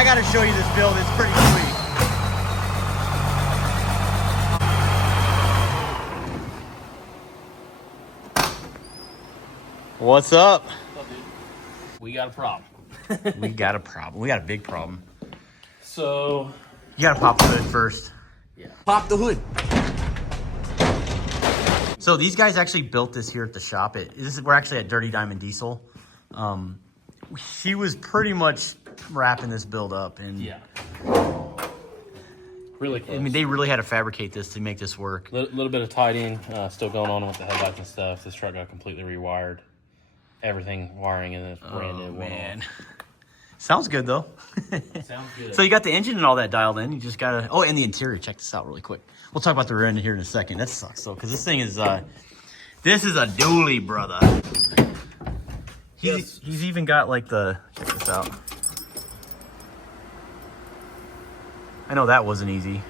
I got to show you this build. It's pretty sweet. What's up? We got a problem. We got a problem. We got a big problem. So You got to pop the hood first. yeah, Pop the hood. So these guys actually built this here at the shop. We're actually at Dirty Diamond Diesel. She was pretty much wrapping this build up, and yeah, really close. I mean, they really had to fabricate this to make this work. Little bit of tidying still going on with the headlights and stuff. This truck got completely rewired. Everything wiring in this brand new. Man, sounds good though. Sounds good. So you got the engine and all that dialed in. You just gotta. Oh, and the interior. Check this out really quick. We'll talk about the rear end here in a second. That sucks though, because this thing is. This is a dually, brother. He's even got like the. Check this out. I know that wasn't easy.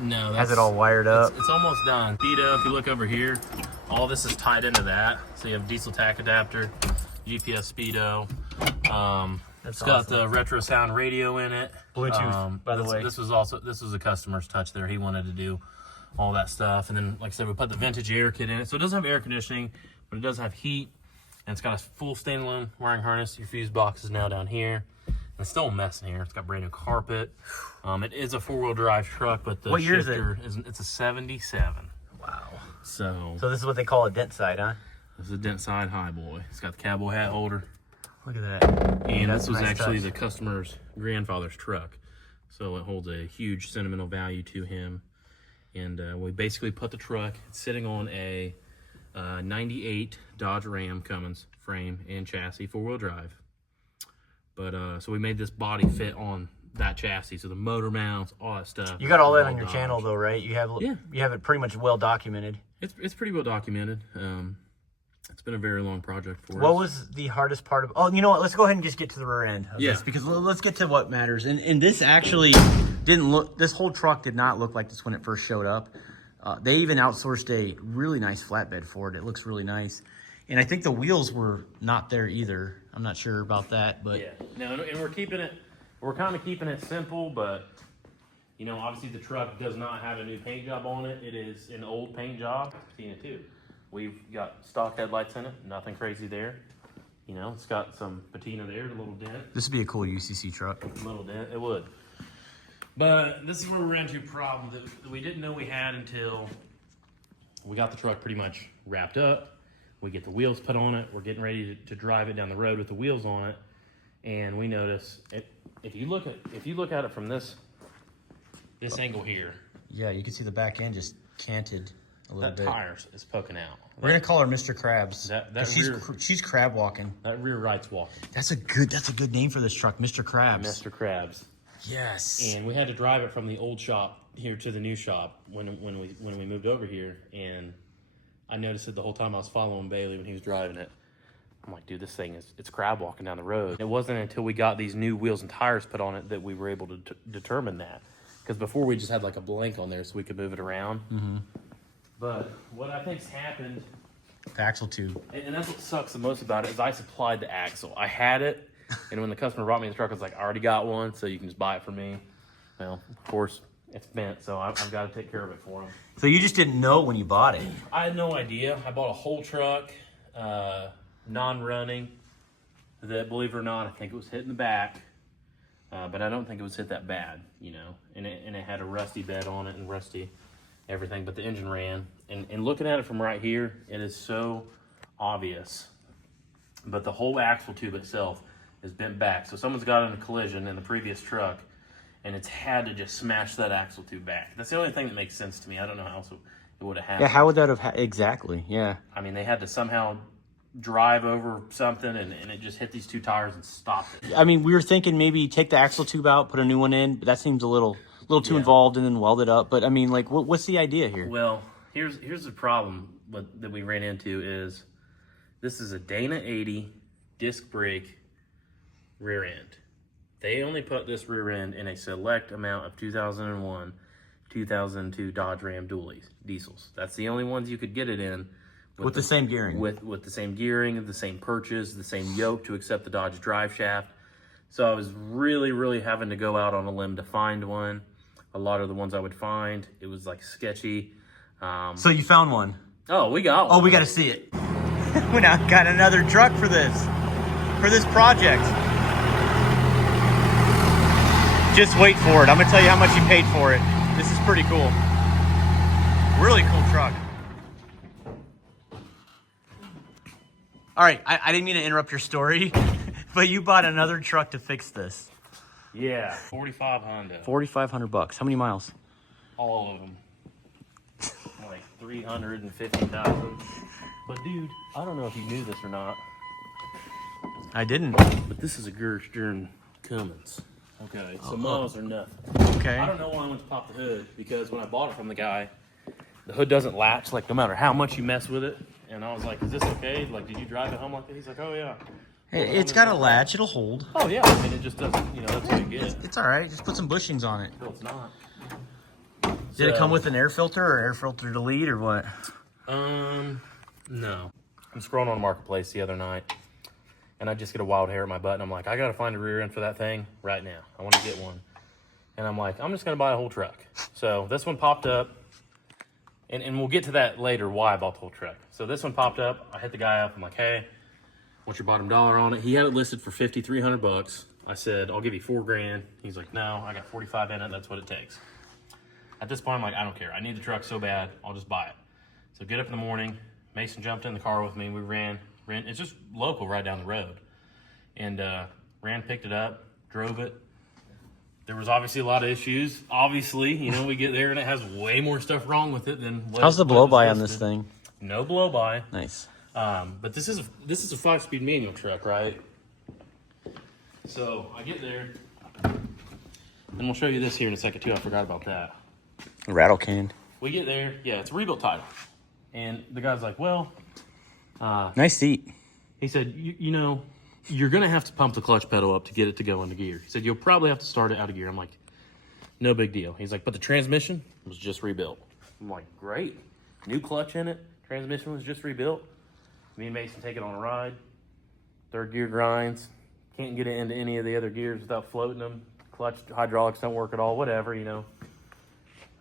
No, Has it all wired up. It's almost done. Speedo, if you look over here, all this is tied into that. So you have diesel tack adapter, GPS speedo. It's got the retro sound radio in it. Bluetooth, by the way. This was a customer's touch there. He wanted to do all that stuff. And then, like I said, we put the vintage air kit in it. So it doesn't have air conditioning, but it does have heat. And it's got a full standalone wiring harness. Your fuse box is now down here. And it's still a mess in here. It's got brand new carpet. It is a 4-wheel drive truck, but the What year is it? It's a 77. Wow. So So this is what they call a dent side, huh? this is a Dent side high boy. It's got the cowboy hat holder. Look at that. And That's this was a nice actually touch. the customer's grandfather's truck. So it holds a huge sentimental value to him. And we basically put the truck, it's sitting on a 98 Dodge Ram Cummins frame and chassis, 4-wheel drive. But so we made this body fit on that chassis. So the motor mounts, all that stuff. You got all is that on your Dodge. channel though, right? You have Yeah. You have it pretty much well documented. It's pretty well documented. It's been a very long project for us. What was the hardest part of? Oh, you know what? Let's go ahead and just get to the rear end of Yeah. this, because let's get to what matters. And this actually didn't look. This whole truck did not look like this when it first showed up. They even outsourced a really nice flatbed for it. It looks really nice. And I think the wheels were not there either. I'm not sure about that, but yeah, no, and we're kind of keeping it simple, but you know, obviously the truck does not have a new paint job on it. It is an old paint job. Seen it too. We've got stock headlights in it. Nothing crazy there. You know, it's got some patina there, a little dent. this would be a cool UCC truck. A little dent, it would. But this is where we ran into a problem that we didn't know we had until we got the truck pretty much wrapped up. We get the wheels put on it. We're getting ready to drive it down the road with the wheels on it, and we notice if you look at it from this angle here, Yeah, you can see the back end just canted a little that bit. tire is poking out. We're gonna call her Mr. Krabs. That She's crab walking. That rear right's walking. That's a good name for this truck, Mr. Krabs. Mr. Krabs. Yes. And we had to drive it from the old shop here to the new shop when we moved over here, and I noticed it the whole time I was following Bailey when he was driving it. I'm like, dude, this thing it's crab walking down the road. It wasn't until we got these new wheels and tires put on it that we were able to determine that. Because before we just had like a blank on there so we could move it around. Mm-hmm. But what I think's happened, The axle tube. and that's what sucks the most about it, is I supplied the axle. I had it, and when the customer brought me the truck, I was like, I already got one, so you can just buy it from me. Well, of course, it's bent, so I've got to take care of it for him. So you just didn't know when you bought it. I had no idea. I bought a whole truck, non-running, that, believe it or not, I think it was hit in the back, but I don't think it was hit that bad, you know, and it had a rusty bed on it and rusty everything, but the engine ran, and looking at it from right here, it is so obvious, but the whole axle tube itself is bent back, so someone's got in a collision in the previous truck, and it's had to just smash that axle tube back. That's the only thing that makes sense to me. I don't know how else it would have happened. Yeah, how would that have exactly? Yeah. I mean, they had to somehow drive over something, and it just hit these two tires and stopped it. I mean, we were thinking maybe take the axle tube out, put a new one in, but that seems a little too involved, and then weld it up. But I mean, like, what's the idea here? Well, here's the problem that we ran into is this is a Dana 80 disc brake rear end. They only put this rear end in a select amount of 2001, 2002 Dodge Ram diesels. That's the only ones you could get it in. With the same gearing. With the same gearing, the same purchase, the same yoke to accept the Dodge drive shaft. So I was really, really having to go out on a limb to find one. A lot of the ones I would find, it was like sketchy. So you found one? Oh, we got one. Oh, we got to see it. We now got another truck for this project. Just wait for it. I'm gonna tell you how much you paid for it. This is pretty cool. Really cool truck. All right, I didn't mean to interrupt your story, but you bought another truck to fix this. Yeah, 4,500. $4,500. How many miles? All of them. Like 350,000. But dude, I don't know if you knew this or not, I didn't. but this is a Gerstern Cummins. Okay, so miles are nothing. Okay. I don't know why I went to pop the hood, because when I bought it from the guy, the hood doesn't latch, like no matter how much you mess with it. And I was like, is this okay? Like, did you drive it home like that? He's like, oh yeah. Hey, it's got a latch. It'll hold. Oh yeah, I mean, it just doesn't, you know, that's what you get. It's all right. Just put some bushings on it. No, it's not. Did it come with an air filter or air filter delete or what? No. I'm scrolling on Marketplace the other night, and I just get a wild hair at my butt, and I'm like, I gotta find a rear end for that thing right now. I want to get one. And I'm like, I'm just gonna buy a whole truck. So this one popped up, and we'll get to that later, why I bought the whole truck. So this one popped up, I hit the guy up, I'm like, hey, what's your bottom dollar on it? He had it listed for $5,300. I said, I'll give you $4,000. He's like, no, I got 45 in it, that's what it takes. At this point, I'm like, I don't care. I need the truck so bad, I'll just buy it. So get up in the morning, Mason jumped in the car with me, we ran, it's just local right down the road. And ran, picked it up, drove it. There was obviously a lot of issues. Obviously, you know, we get there and it has way more stuff wrong with it than what. How's the blow by on this thing? No blow by. Nice. But this is a 5-speed manual truck, right? So I get there, and we'll show you this here in a second too. I forgot about that. Rattle can. We get there, yeah, it's a rebuilt title, and the guy's like, well, nice seat. he said, you know, you're gonna have to pump the clutch pedal up to get it to go into gear. He said, you'll probably have to start it out of gear. I'm like, no big deal. He's like, but the transmission was just rebuilt. I'm like, great. New clutch in it. Transmission was just rebuilt. Me and Mason take it on a ride. Third gear grinds. Can't get it into any of the other gears without floating them. Clutch hydraulics don't work at all. Whatever, you know.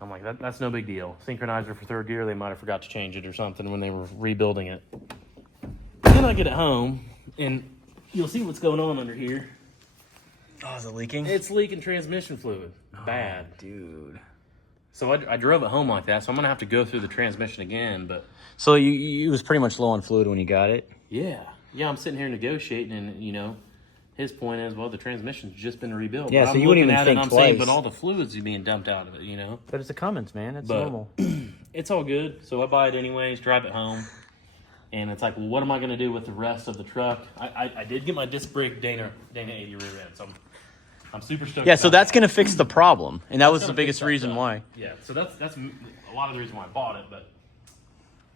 I'm like, that's no big deal. Synchronizer for third gear, they might have forgot to change it or something when they were rebuilding it. Then I get it home, and you'll see what's going on under here. Oh, is it leaking? It's leaking transmission fluid. Bad. Oh, dude. So I drove it home like that, so I'm going to have to go through the transmission again, but... So you was pretty much low on fluid when you got it? Yeah. Yeah, I'm sitting here negotiating, and, you know, his point is, well, the transmission's just been rebuilt. Yeah, but so I'm you wouldn't looking even at it, think and I'm twice. saying, but all the fluid's being dumped out of it, you know? But it's a Cummins, man. It's But- normal. It's all good. So I buy it anyways, drive it home. And it's like, well, what am I going to do with the rest of the truck? I did get my disc brake Dana 80 rear end, so I'm super stoked. Yeah, so about that's that. going to fix the problem. And that was the Gonna biggest fix that reason stuff. why. Yeah, so that's a lot of the reason why I bought it. But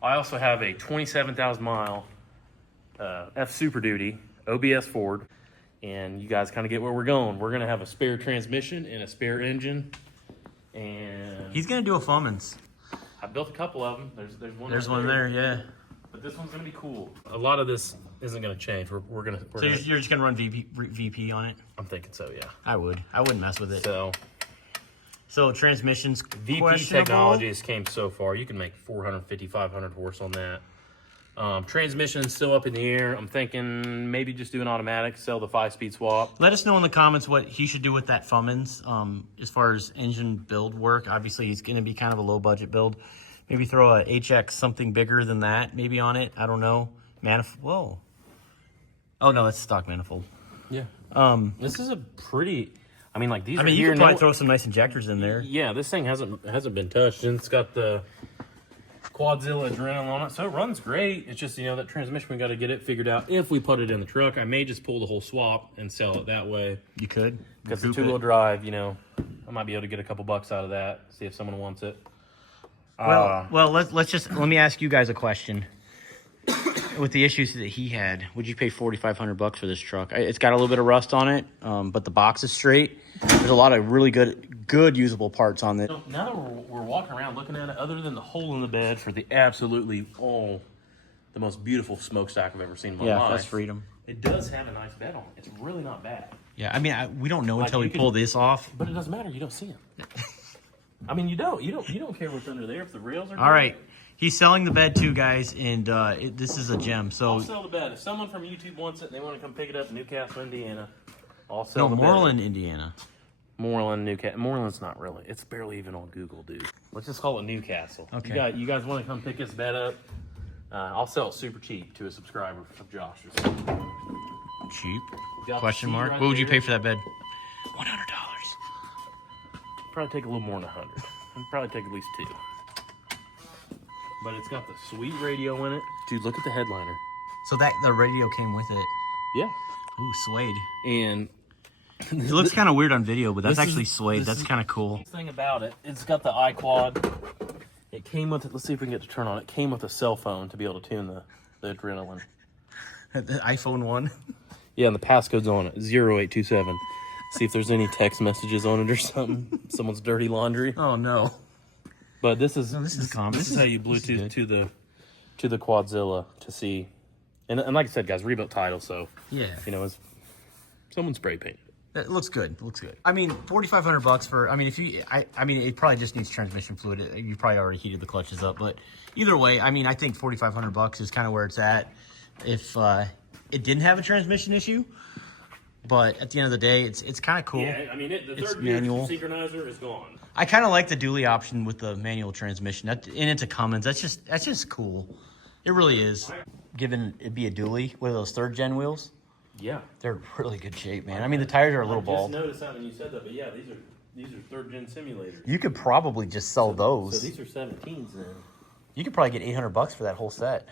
I also have a 27,000 mile F Super Duty OBS Ford, and you guys kind of get where we're going. We're going to have a spare transmission and a spare engine, and He's going to do a Cummins. I built a couple of them. There's one. There's right one there, yeah. But this one's going to be cool. A lot of this isn't going to change. We're going to. So you're just going to run VP on it? I'm thinking so, yeah. I would. I wouldn't mess with it. So transmission's VP questionable. Technologies came so far. You can make 450, 500 horse on that. Transmission's still up in the air. I'm thinking maybe just do an automatic, sell the 5-speed swap. Let us know in the comments what he should do with that Cummins as far as engine build work. Obviously, he's going to be kind of a low-budget build. Maybe throw a HX something bigger than that maybe on it. I don't know. Manifold. Whoa. Oh, no, that's stock manifold. Yeah. This is a pretty... I mean, like, these I are mean, you here could probably now. throw some nice injectors in there. Yeah, this thing hasn't been touched, and it's got the Quadzilla adrenaline on it, so it runs great. It's just, you know, that transmission, we got to get it figured out. If we put it in the truck, I may just pull the whole swap and sell it that way. You could. Because the Recoup two-wheel it. drive, you know, I might be able to get a couple bucks out of that, see if someone wants it. Well, let me ask you guys a question. With the issues that he had, would you pay $4,500 for this truck? It's got a little bit of rust on it, but the box is straight. There's a lot of really good usable parts on it. So now that we're walking around looking at it, other than the hole in the bed for the absolutely the most beautiful smokestack I've ever seen in my life. Yeah, that's freedom. It does have a nice bed on it. It's really not bad. Yeah, I mean, we don't know Like, until we pull this off. But it doesn't matter. You don't see them. I mean, you don't care what's under there if the rails are. All right, he's selling the bed too, guys, and this is a gem. So I'll sell the bed. If someone from YouTube wants it and they want to come pick it up in Newcastle, Indiana, I'll sell the bed. Moreland, Indiana. Moreland, Newcastle. Moreland's not really. It's barely even on Google, dude. Let's just call it Newcastle. Okay. You guys want to come pick this bed up? I'll sell it super cheap to a subscriber of Josh's. Cheap? Got Question the seat mark. right What would you there. pay for that bed? $100. Probably take a little more than 100. It'd probably take at least 2. But it's got the sweet radio in it. Dude, look at the headliner. So the radio came with it. Yeah. Ooh, suede. And It looks kind of weird on video, but that's This is- actually suede. this That's is- kind of cool. the thing about it, it's got the iQuad. It came with it. Let's see if we can get to turn on. It came with a cell phone to be able to tune the adrenaline. The iPhone 1. Yeah, and the passcode's on it, 0827. See if there's any text messages on it or something. Someone's dirty laundry. Oh no. But this is calm. This is how you Bluetooth to the Quadzilla to see. And like I said, guys, rebuilt title, so Yeah. you know, it's someone spray painted. It looks good. It looks good. I mean, $4,500 for. I mean, I mean, it probably just needs transmission fluid. You probably already heated the clutches up, but either way, I mean, I think $4,500 is kind of where it's at. If it didn't have a transmission issue, but at the end of the day, it's kind of cool. Yeah, I mean, the It's third gear manual. synchronizer is gone. I kind of like the dually option with the manual transmission. And it's a Cummins. That's just cool. It really is. Given it be a dually with those 3rd gen wheels, Yeah. they're in really good shape, man. I mean, the tires are a little I bald. just noticed that when you said that, but yeah, these are 3rd gen simulators. You could probably just sell those. So these are 17s then. You could probably get $800 for that whole set.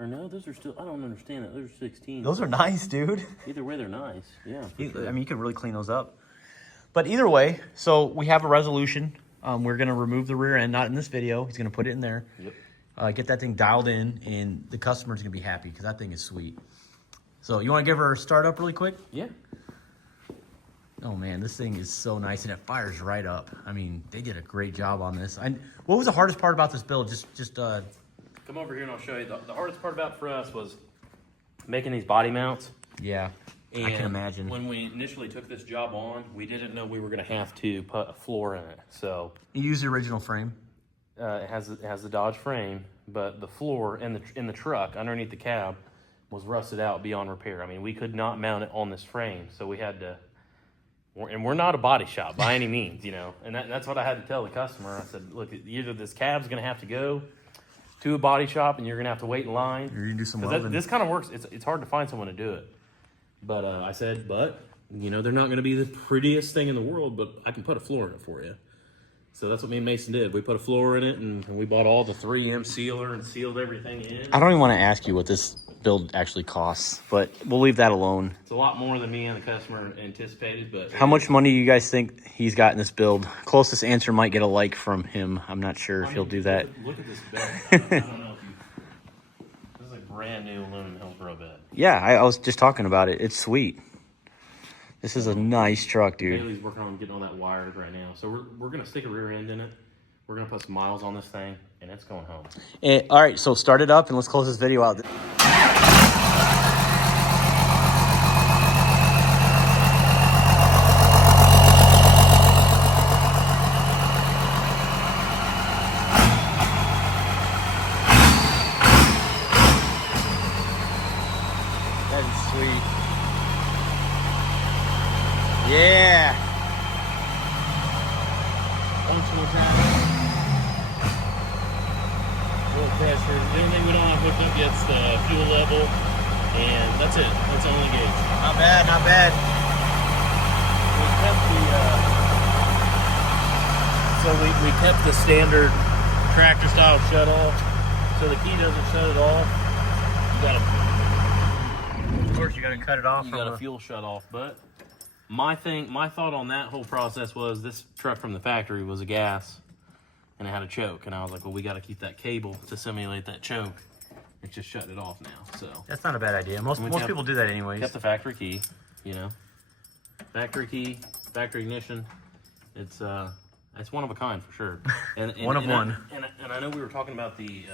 Or no, those are still. I don't understand that. Those are 16s. Those are nice, dude. Either way, they're nice. Yeah. for sure. I mean, you can really clean those up. But either way, so we have a resolution. We're going to remove the rear end, not in this video. He's going to put it in there. Yep. Get that thing dialed in, and the customer's going to be happy because that thing is sweet. So you want to give her a start up really quick? Yeah. Oh, man, this thing is so nice, and it fires right up. I mean, they did a great job on this. What was the hardest part about this build? Just Come over here and I'll show you. The hardest part about it for us was making these body mounts. yeah, And I can imagine. When we initially took this job on, we didn't know we were going to have to put a floor in it. So You use the original frame. it has the Dodge frame, but the floor in the truck underneath the cab was rusted out beyond repair. I mean, we could not mount it on this frame, so we had to. And we're not a body shop by any means, you know. And that's what I had to tell the customer. I said, look, either this cab's going to have to go to a body shop, and you're going to have to wait in line. You're going to do some 'Cause welding. this kind of works. It's hard to find someone to do it. But I said, you know, they're not going to be the prettiest thing in the world, but I can put a floor in it for you. So that's what me and Mason did. We put a floor in it, and we bought all the 3M sealer and sealed everything in. I don't even want to ask you what this build actually costs, but we'll leave that alone. It's a lot more than me and the customer anticipated, but How much money do you guys think he's got in this build? Closest answer might get a like from him. I'm not sure if he'll do that. Look at this bed. I don't know if you. This is a brand new aluminum Hillsboro bed. Yeah, I was just talking about it. It's sweet. This is a nice truck, dude. Bailey's working on getting all that wired right now, so we're gonna stick a rear end in it. We're gonna put some miles on this thing, and it's going home. All right, so start it up and let's close this video out. That is sweet. Yeah. Once more time. Full pressure. The only thing we don't have hooked up yet is the fuel level, and that's it. That's the only gauge. Not bad, not bad. We kept we kept the standard tractor style shut off, so the key doesn't shut it off. You gotta Of course, you got to cut it off. You got a fuel shut off, but my thought on that whole process was this truck from the factory was a gas and it had a choke, and I was like, well, we got to keep that cable to simulate that choke. It's just shutting it off now, so That's not a bad idea. Most people do that anyways. kept the factory key, you know, factory key, factory ignition. It's one of a kind for sure. And One of one. And I know we were talking about the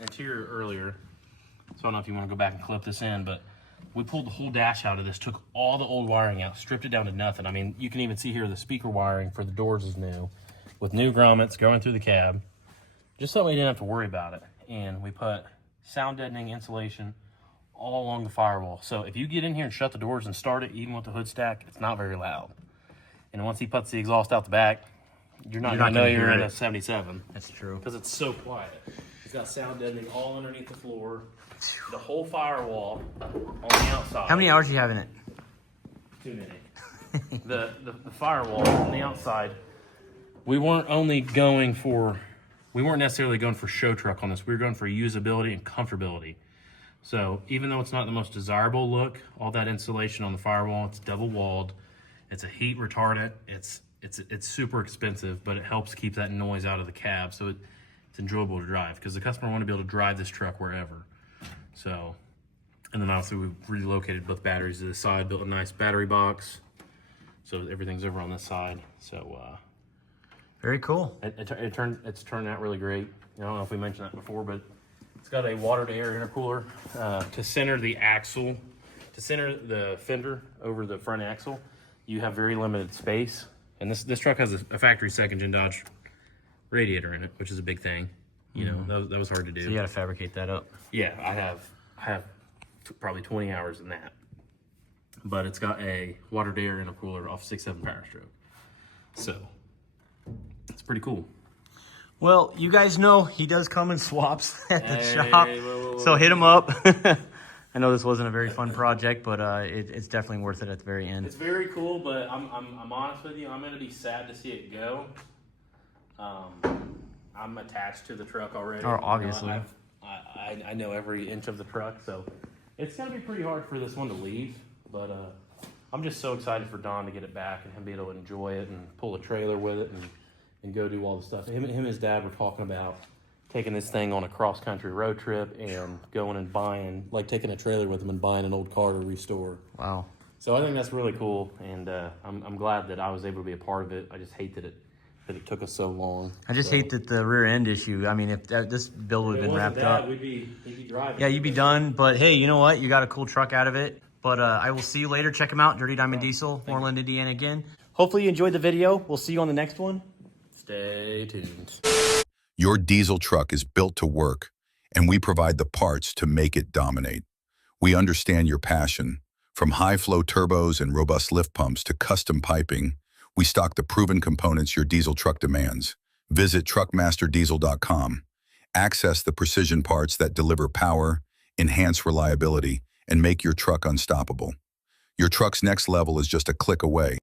interior earlier, so I don't know if you want to go back and clip this in, but we pulled the whole dash out of this, took all the old wiring out, stripped it down to nothing. I mean, you can even see here the speaker wiring for the doors is new, with new grommets going through the cab, just so we didn't have to worry about it. And we put sound deadening insulation all along the firewall. So if you get in here and shut the doors and start it, even with the hood stack, it's not very loud. And once he puts the exhaust out the back, you're not going to know you're in a 77. That's true. Because it's so quiet. He's got sound deadening all underneath the floor, the whole firewall on the outside. How many hours do you have in it? Too many. the firewall on the outside, we weren't necessarily going for show truck on this. We were going for usability and comfortability. So even though it's not the most desirable look, all that insulation on the firewall, it's double walled. It's a heat retardant. It's super expensive, but it helps keep that noise out of the cab, so it's enjoyable to drive, because the customer want to be able to drive this truck wherever. So, and then obviously we relocated both batteries to the side, built a nice battery box, so everything's over on this side. So very cool. It's turned out really great. I don't know if we mentioned that before, but it's got a water-to-air intercooler to center the axle, to center the fender over the front axle. You have very limited space, and this truck has a factory second-gen Dodge radiator in it, which is a big thing. You know, that was hard to do. So you got to fabricate that up. Yeah, I have probably 20 hours in that. But it's got a water-to-air intercooler off 6.7 Power Stroke, so it's pretty cool. Well, you guys know he does come and swaps at the shop, whoa. so hit him up. I know this wasn't a very fun project, but it's definitely worth it at the very end. It's very cool, but I'm honest with you. I'm going to be sad to see it go. I'm attached to the truck already. Oh, obviously. I know every inch of the truck, so it's going to be pretty hard for this one to leave. But I'm just so excited for Don to get it back and him be able to enjoy it and pull a trailer with it and go do all the stuff. Him and his dad were talking about taking this thing on a cross-country road trip and going and buying, like taking a trailer with him and buying an old car to restore. Wow. So I think that's really cool, and I'm glad that I was able to be a part of it. I just hate that it took us so long. I just hate that the rear end issue. I mean, if this build would have been wrapped up, he'd be driving. yeah, you'd be done. But hey, you know what? You got a cool truck out of it. But I will see you later. Check them out, Dirty Diamond Diesel, Moreland, Indiana again. Hopefully you enjoyed the video. We'll see you on the next one. Stay tuned. Your diesel truck is built to work, and we provide the parts to make it dominate. We understand your passion. From high-flow turbos and robust lift pumps to custom piping, we stock the proven components your diesel truck demands. Visit truckmasterdiesel.com. Access the precision parts that deliver power, enhance reliability, and make your truck unstoppable. Your truck's next level is just a click away.